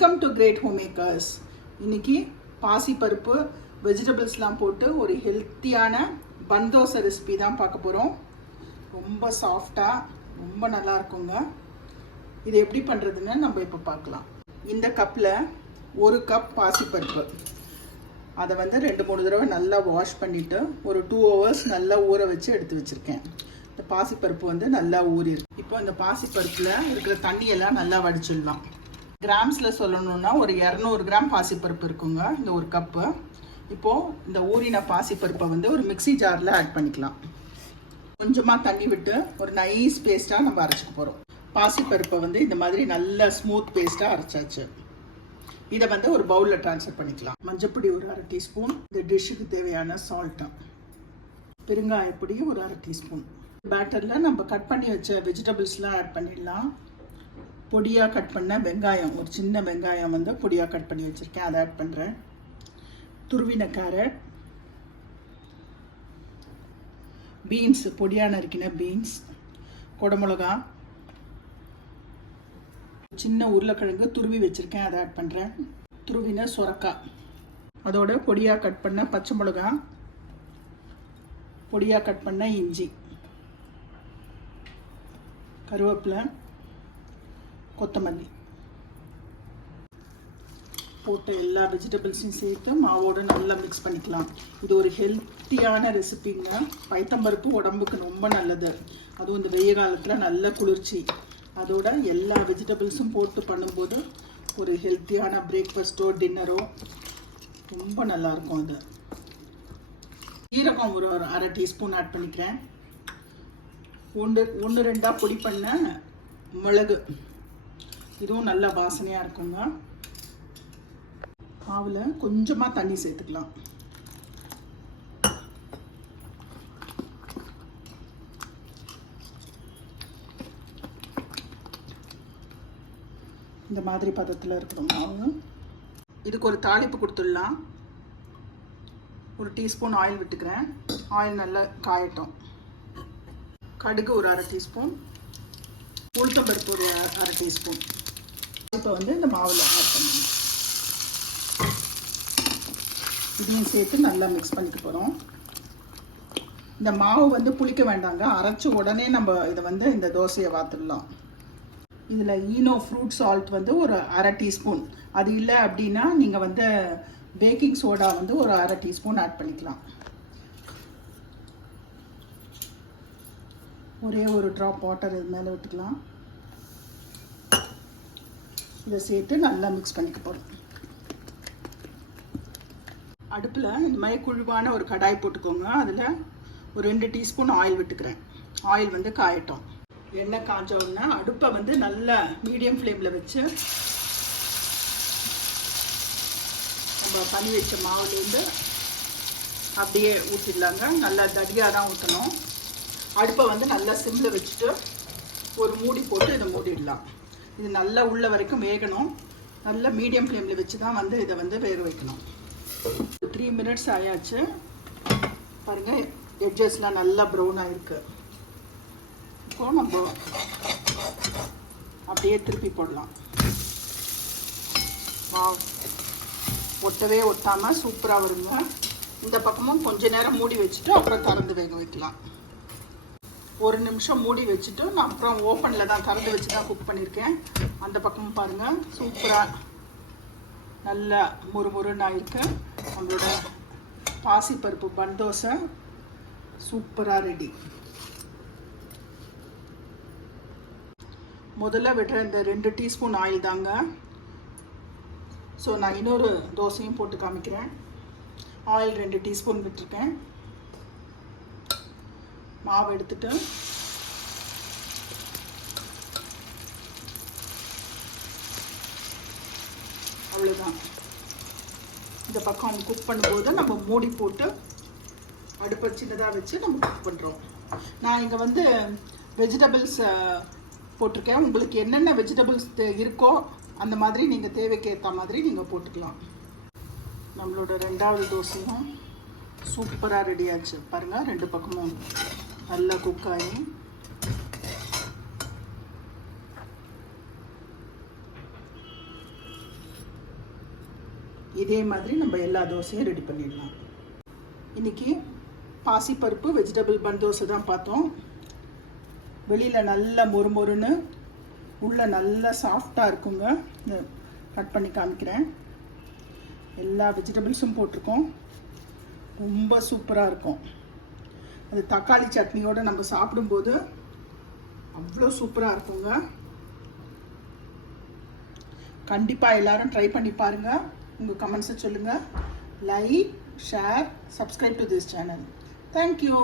Welcome to great home makers இன்னைக்கு பாசிப்பருப்பு வெஜிடபிள்ஸ்லாம் போட்டு ஒரு ஹெல்த்தியான பந்தோசை ரெசிபி தான் பார்க்க போகிறோம் ரொம்ப சாஃப்டாக ரொம்ப நல்லா இருக்குங்க. இது எப்படி பண்ணுறதுன்னு நம்ம இப்போ பார்க்கலாம். இந்த கப்பில் ஒரு கப் பாசிப்பருப்பு அதை வந்து ரெண்டு மூணு தடவை நல்லா வாஷ் பண்ணிவிட்டு ஒரு டூ ஹவர்ஸ் நல்லா ஊற வச்சு எடுத்து வச்சுருக்கேன். இந்த பாசிப்பருப்பு வந்து நல்லா ஊறிருக்கு. இப்போ இந்த பாசிப்பருப்பில் இருக்கிற தண்ணியெல்லாம் நல்லா வடிச்சிடலாம். கிராம்ஸில் சொல்லணும்னா ஒரு இரநூறு கிராம் பாசிப்பருப்பு இருக்குங்க இந்த ஒரு கப்பு. இப்போது இந்த ஊறின பாசிப்பருப்பை வந்து ஒரு மிக்ஸி ஜாரில் ஆட் பண்ணிக்கலாம். கொஞ்சமாக தண்ணி விட்டு ஒரு நைஸ் பேஸ்ட்டாக நம்ம அரைச்சிக்க போகிறோம் பாசிப்பருப்பை வந்து இந்த மாதிரி நல்ல ஸ்மூத் பேஸ்ட்டாக அரைச்சாச்சு. இதை வந்து ஒரு பவுலில் ட்ரான்ஸ்ஃபர் பண்ணிக்கலாம். மஞ்சப்பொடி ஒரு அரை டீஸ்பூன். இந்த டிஷ்ஷுக்கு தேவையான சால்ட்டு பெருங்காயப்பொடி ஒரு அரை டீஸ்பூன். பேட்டரில் நம்ம கட் பண்ணி வச்ச வெஜிடபிள்ஸ்லாம் ஆட் பண்ணிடலாம். பொடியாக கட் பண்ண வெங்காயம் ஒரு சின்ன வெங்காயம் வந்து பொடியாக கட் பண்ணி வச்சுருக்கேன். அதை ஆட் பண்ணுறேன் துருவின கேரட் பீன்ஸ் பொடியாக நறுக்கின பீன்ஸ் குடமிளகா சின்ன உருளைக்கிழங்கு துருவி வச்சுருக்கேன். அதை ஆட் பண்ணுறேன் துருவின சுரக்காய். அதோட பொடியாக கட் பண்ண பச்சை மிளகா பொடியாக கட் பண்ண இஞ்சி கருவேப்பிலை கொத்தமல்லி. போட்ட எல்லா வெஜிடபிள்ஸையும் சேர்த்து மாவோடு நல்லா மிக்ஸ் பண்ணிக்கலாம். இது ஒரு ஹெல்த்தியான ரெசிபிங்க பைத்தம்பருப்பு உடம்புக்கு ரொம்ப நல்லது. அதுவும் இந்த வெய்ய காலத்தில் நல்ல குளிர்ச்சி. அதோட எல்லா வெஜிடபிள்ஸும் போட்டு பண்ணும்போது ஒரு ஹெல்த்தியான பிரேக்ஃபாஸ்ட்டோ டின்னரோ ரொம்ப நல்லாயிருக்கும் அது. சீரகம் ஒரு ஒரு அரை டீஸ்பூன் ஆட் பண்ணிக்கிறேன். ஒன்று ஒன்று ரெண்டாக பொடி பண்ண மிளகு. இதுவும் நல்ல வாசனையாக இருக்குங்க மாவில் கொஞ்சமாக தண்ணி சேர்த்துக்கலாம். இந்த மாதிரி பதத்தில் இருக்கணும் மாவு. இதுக்கு ஒரு தாளிப்பு கொடுத்துடலாம். ஒரு டீஸ்பூன் ஆயில் விட்டுக்கிறேன். ஆயில் நல்லா காயட்டும். கடுகு ஒரு அரை டீஸ்பூன். உளுத்தம்பருப்பு ஒரு அரை டீஸ்பூன். இப்போ வந்து இந்த மாவில் ஆட் பண்ணணும். இதையும் சேர்த்து நல்லா மிக்ஸ் பண்ணிட்டு போகிறோம் இந்த மாவு வந்து புளிக்க வேண்டாங்க. அரைச்சி உடனே நம்ம இதை வந்து இந்த தோசையை வாத்துடலாம் இதில் ஈனோ ஃப்ரூட் சால்ட் வந்து ஒரு அரை டீஸ்பூன். அது இல்லை அப்படின்னா நீங்கள் வந்து பேக்கிங் சோடா வந்து ஒரு அரை டீஸ்பூன் ஆட் பண்ணிக்கலாம். ஒரே ஒரு ட்ராப் வாட்டர் இது மேலே விட்டுக்கலாம் இதை சேர்த்து நல்லா மிக்ஸ் பண்ணிக்க போகிறோம் அடுப்பில் இந்த மாதிரி குழுவான ஒரு கடாய் போட்டுக்கோங்க. அதில் ஒரு ரெண்டு டீஸ்பூன் ஆயில் விட்டுக்கிறேன். ஆயில் வந்து காயட்டும். எண்ணெய் காஞ்சோடனே அடுப்பை வந்து நல்ல மீடியம் ஃப்ளேமில் வச்சு நம்ம பண்ணி வச்ச மாவுலேருந்து அப்படியே ஊற்றிடலாங்க நல்லா தடியாக தான் ஊற்றணும் அடுப்பை வந்து நல்லா சிம்மில் வச்சுட்டு ஒரு மூடி போட்டு இதை மூடிடலாம். இது நல்லா உள்ள வரைக்கும் வேகணும். நல்ல மீடியம் ஃப்ளேமில் வச்சு தான் வந்து இதை வந்து வேக வைக்கணும். த்ரீ மினிட்ஸ் ஆயாச்சு. பாருங்கள் எட்ஜஸ்லாம் நல்லா ப்ரௌன் ஆகிருக்கு இப்போ நம்ம அப்படியே திருப்பி போடலாம். ஒட்டவே ஒட்டாமல் சூப்பராக வருங்க. இந்த பக்கமும் கொஞ்ச நேரம் மூடி வச்சுட்டு அப்புறம் திறந்து வேக வைக்கலாம். ஒரு நிமிஷம் மூடி வச்சுட்டு நான் அப்புறம் ஓப்பனில் தான் திறந்து வச்சு தான் குக் பண்ணியிருக்கேன். அந்த பக்கமும் பாருங்கள் சூப்பராக நல்லா முறுமுறுன்னு ஆயிருக்கு. நம்மளோட பாசிப்பருப்பு பன் தோசை சூப்பராக ரெடி முதல்ல விடுற இந்த ரெண்டு டீஸ்பூன் ஆயில் தாங்க. ஸோ நான் இன்னொரு தோசையும் போட்டு காமிக்கிறேன். ஆயில் ரெண்டு டீஸ்பூன் விட்டுருக்கேன். மாவு எடுத்துட்டு அவ்வளோதான் இந்த பக்கம் குக் பண்ணும்போது நம்ம மூடி போட்டு அடுப்பை சின்னதாக வச்சு நம்ம குக் பண்ணுறோம் நான் இங்கே வந்து வெஜிடபிள்ஸ் போட்டிருக்கேன். உங்களுக்கு என்னென்ன வெஜிடபிள்ஸ் இருக்கோ அந்த மாதிரி நீங்கள் தேவைக்கு ஏற்ற மாதிரி நீங்கள் போட்டுக்கலாம். நம்மளோட ரெண்டாவது தோசையும் சூப்பராக ரெடி ஆச்சு. பாருங்கள் ரெண்டு பக்கமும். நல்லா குக் ஆகி இதே மாதிரி நம்ம எல்லா தோசையும் ரெடி பண்ணிடலாம் இன்றைக்கி பாசிப்பருப்பு வெஜிடபிள் பன் தோசை தான் பார்த்தோம் வெளியில் நல்ல மொறு மொறுன்னு உள்ளே நல்லா சாஃப்டாக இருக்குங்க கட் பண்ணி காமிக்கிறேன் எல்லா வெஜிடபிள்ஸும் போட்டிருக்கோம் ரொம்ப சூப்பராக இருக்கும் அது தக்காளி சட்னியோடு நம்ம சாப்பிடும்போது அவ்வளோ சூப்பராக இருக்குங்க. கண்டிப்பாக எல்லாரும் ட்ரை பண்ணி பாருங்கள் உங்கள் கமெண்ட்ஸை சொல்லுங்கள் like share subscribe to this channel thank you